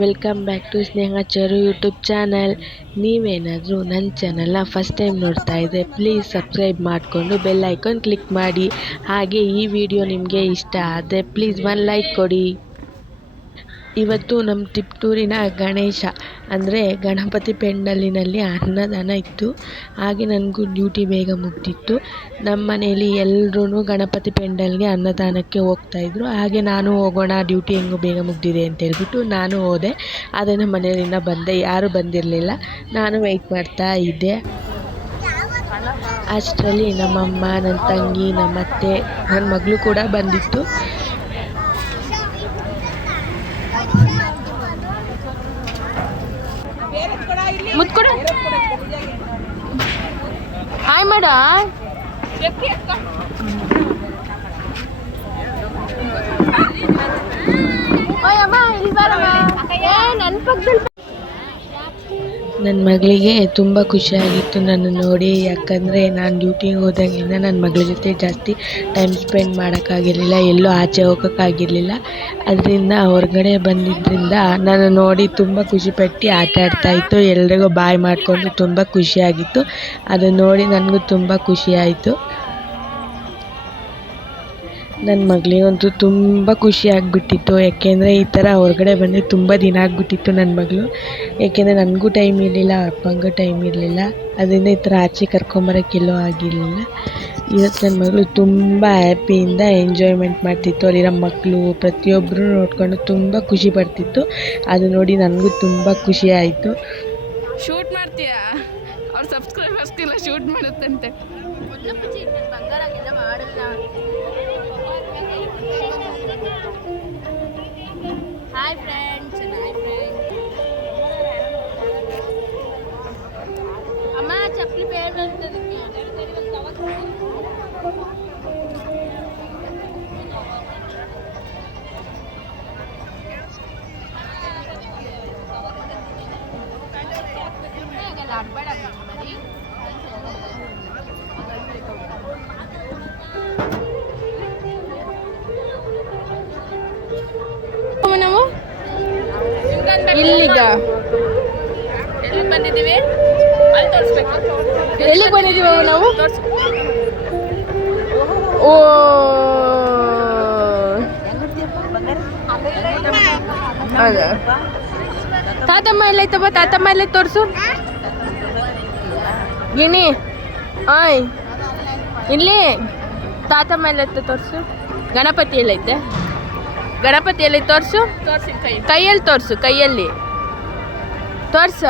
Welcome back to Snehacharu YouTube channel. ನೀವೇನಾದರೂ ನನ್ನ ಚಾನಲ್ನ ಫಸ್ಟ್ ಟೈಮ್ ನೋಡ್ತಾ ಇದ್ದರೆ ಪ್ಲೀಸ್ ಸಬ್ಸ್ಕ್ರೈಬ್ ಮಾಡಿಕೊಂಡು ಬೆಲ್ ಐಕಾನ್ ಕ್ಲಿಕ್ ಮಾಡಿ. ಹಾಗೆ ಈ ವಿಡಿಯೋ ನಿಮಗೆ ಇಷ್ಟ ಆದರೆ ಪ್ಲೀಸ್ ಒಂದು ಲೈಕ್ ಕೊಡಿ. ಇವತ್ತು ನಮ್ಮ ತಿಪ್ಟೂರಿನ ಗಣೇಶ ಅಂದರೆ ಗಣಪತಿ ಪೆಂಡಲಿನಲ್ಲಿ ಅನ್ನದಾನ ಇತ್ತು. ಹಾಗೆ ನನಗೂ ಡ್ಯೂಟಿ ಬೇಗ ಮುಗ್ದಿತ್ತು. ನಮ್ಮ ಮನೆಯಲ್ಲಿ ಎಲ್ಲರೂ ಗಣಪತಿ ಪೆಂಡಲ್ಗೆ ಅನ್ನದಾನಕ್ಕೆ ಹೋಗ್ತಾಯಿದ್ರು. ಹಾಗೆ ನಾನು ಹೋಗೋಣ, ಡ್ಯೂಟಿ ಹೆಂಗೂ ಬೇಗ ಮುಗ್ದಿದೆ ಅಂತ ಹೇಳ್ಬಿಟ್ಟು ನಾನು ಹೋದೆ. ಆದರೆ ನಮ್ಮ ಮನೆಯವರಿಂದ ಬಂದೆ, ಯಾರೂ ಬಂದಿರಲಿಲ್ಲ. ನಾನು ವೆಯ್ಟ್ ಮಾಡ್ತಾ ಇದ್ದೆ. ಅಷ್ಟರಲ್ಲಿ ನಮ್ಮಮ್ಮ, ನನ್ನ ತಂಗಿ, ನಮ್ಮತ್ತೆ, ನನ್ನ ಮಗಳು ಕೂಡ ಬಂದಿತ್ತು. ಮುತ್ಕೊಡ ಹಾಯ್ ಮಾಡ ನನ್ನ ಮಗಳಿಗೆ ತುಂಬ ಖುಷಿಯಾಗಿತ್ತು ನನ್ನ ನೋಡಿ. ಯಾಕಂದರೆ ನಾನು ಡ್ಯೂಟಿಗೆ ಹೋದಾಗಿಂದ ನನ್ನ ಮಗಳ ಜೊತೆ ಜಾಸ್ತಿ ಟೈಮ್ ಸ್ಪೆಂಡ್ ಮಾಡೋಕ್ಕಾಗಿರಲಿಲ್ಲ, ಎಲ್ಲೂ ಆಚೆ ಹೋಗೋಕ್ಕಾಗಿರಲಿಲ್ಲ. ಅದರಿಂದ ಹೊರಗಡೆ ಬಂದಿದ್ದರಿಂದ ನಾನು ನೋಡಿ ತುಂಬ ಖುಷಿಪಟ್ಟು ಆಟ ಆಡ್ತಾಯಿತ್ತು. ಎಲ್ರಿಗೂ ಬಾಯ್ ಮಾಡಿಕೊಂಡು ತುಂಬ ಖುಷಿಯಾಗಿತ್ತು. ಅದನ್ನು ನೋಡಿ ನನಗೂ ತುಂಬ ಖುಷಿಯಾಯಿತು. ನನ್ನ ಮಗಳಿಗಂತೂ ತುಂಬ ಖುಷಿ ಆಗಿಬಿಟ್ಟಿತ್ತು. ಯಾಕೆಂದರೆ ಈ ಥರ ಹೊರಗಡೆ ಬಂದು ತುಂಬ ದಿನ ಆಗಿಬಿಟ್ಟಿತ್ತು ನನ್ನ ಮಗಳು. ಏಕೆಂದರೆ ನನಗೂ ಟೈಮ್ ಇರಲಿಲ್ಲ, ಅಪ್ಪಂಗೂ ಟೈಮ್ ಇರಲಿಲ್ಲ. ಅದರಿಂದ ಈ ಥರ ಆಚೆ ಕರ್ಕೊಂಬರೋಕ್ಕೆಲ್ಲೋ ಆಗಿರಲಿಲ್ಲ. ಇವತ್ತು ನನ್ನ ಮಗಳು ತುಂಬ ಹ್ಯಾಪಿಯಿಂದ ಎಂಜಾಯ್ಮೆಂಟ್ ಮಾಡ್ತಿತ್ತು. ಅಲ್ಲಿರೋ ಮಕ್ಕಳು ಪ್ರತಿಯೊಬ್ಬರು ನೋಡಿಕೊಂಡು ತುಂಬ ಖುಷಿ ಪಡ್ತಿತ್ತು. ಅದು ನೋಡಿ ನನಗೂ ತುಂಬ ಖುಷಿ ಆಯಿತು. ಶೂಟ್ ಮಾಡ್ತೀಯಾ? ಅವ್ರ ಸಬ್ಸ್ಕ್ರೈಬರ್ಸ್ಗೆಲ್ಲ ಶೂಟ್ ಮಾಡುತ್ತಂತೆ. ಹಾಯ್ ಫ್ರೆಂಡ್ಸ್, ಅಮ್ಮ ಚಪ್ಪಲಿ ಬೇಡ ನಾವು ಇಲ್ಲಿಗ ಎಲ್ಲಿಗೆ ಬಂದಿದ್ದೀವಿ? ಅಲ್ಲಿ ತೋರಿಸ್ಬೇಕು. ಎಲ್ಲಿಗೆ ಬಂದಿದ್ದೀವಿ ನಾವು? ಓ ಹೌದಾ? ತಾತಮ್ಮ ಎಲ್ಲೈತಪ್ಪ? ತಾತಮ್ಮ ಎಲ್ಲೈ ತೋರಿಸು. ಗಿಣಿ ಆಯ್ ಇಲ್ಲಿ ತಾತಮ್ಮ ಎಲ್ಲೈತೆ ತೋರಿಸು. ಗಣಪತಿ ಎಲ್ಲೈತೆ? ಗಣಪತಿ ಎಲ್ಲಿ ತೋರಿಸು. ಕೈಯಲ್ಲಿ ತೋರಿಸು, ಕೈಯಲ್ಲಿ ತೋರ್ಸ.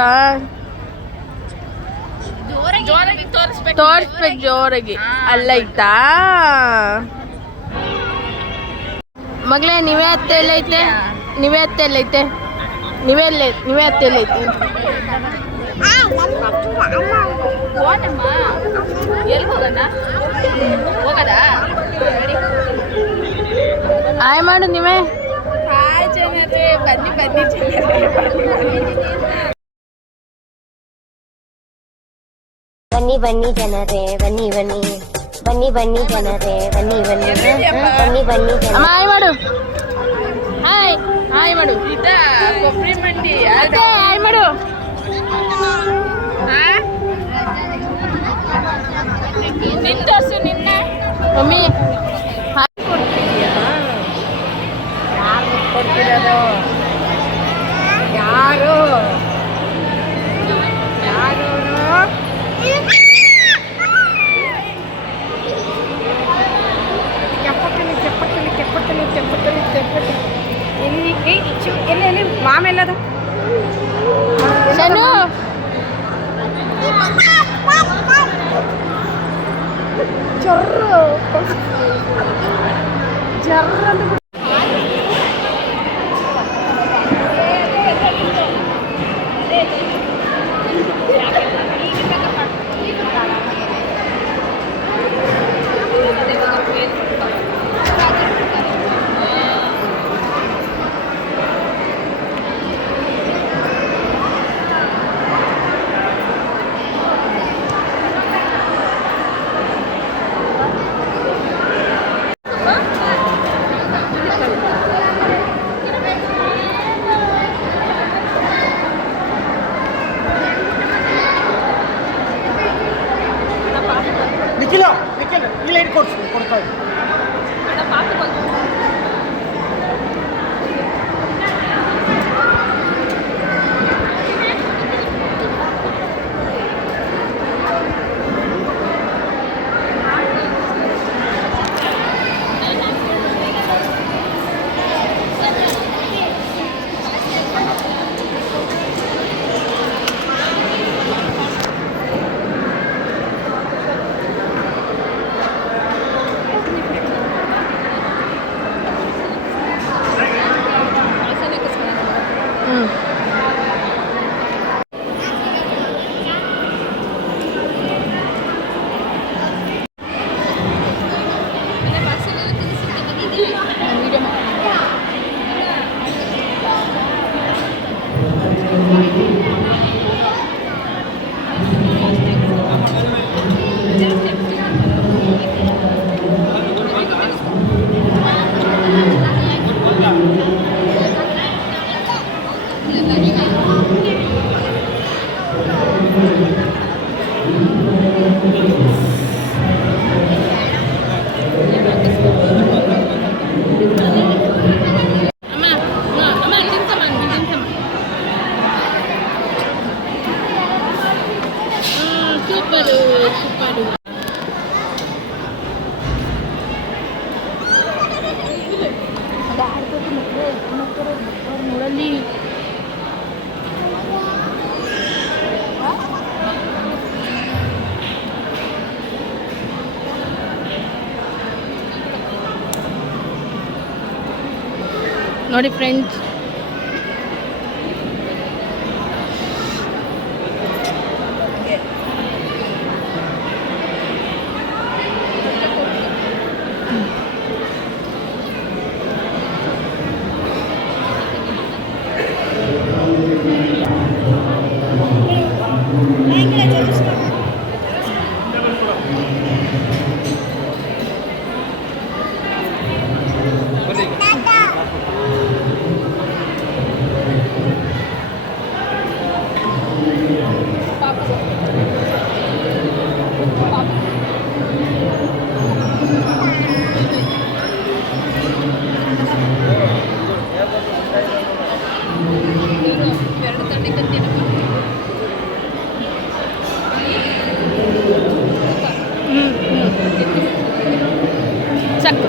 ತೋರಿಸ್ಬೇಕು ಜೋರಾಗಿ. ಅಲ್ಲೈತಾ ಮಗಳೇ? ನೀವೇ ಅತ್ತೆ ಎಲ್ಲೈತೆ? ನೀವೇ ಅತ್ತೆ ಎಲ್ಲೈತೆ? ನೀವೇ ಅತ್ತೆ ಎಲ್ಲೈತೆ? ಹಾಯ್ ಮಾಡು ನೀವೇ. ಹಾಯ್ ಜನರೇ, ಬನ್ನಿ ಬನ್ನಿ ಜನರೇ, ಬನ್ನಿ ಬನ್ನಿ ಜನರೇ, ಬನ್ನಿ ಬನ್ನಿ ಬನ್ನಿ ಬನ್ನಿ ಜನರೇ, ಬನ್ನಿ ಬನ್ನಿ ಬನ್ನಿ ಬನ್ನಿ ಜನ. ಹಾಯ್ ಮಾಡು. ಹಾಯ್ ಹಾಯ್ ಮಾಡು. ಕೊಬ್ಬರಿ ಮಂಡಿ ಅದೇ ಹಾಯ್ ಮಾಡು. ನಿನ್ನ ತೋರಿಸು ನಿನ್ನ ಮಮ್ಮಿ. ಕೊಡ್ತಿರೋದು ಯಾರು? ಎಲ್ಲಿ ಮಾಮೆಲ್ಲದ ಶನು ಜರ್ರು ಜರ್ರ. ಕೊಡ್ತಾ ಇದ್ದೀನಿ. ನೋಡಿ ಫ್ರೆಂಡ್ಸ್, ಸಾಕು.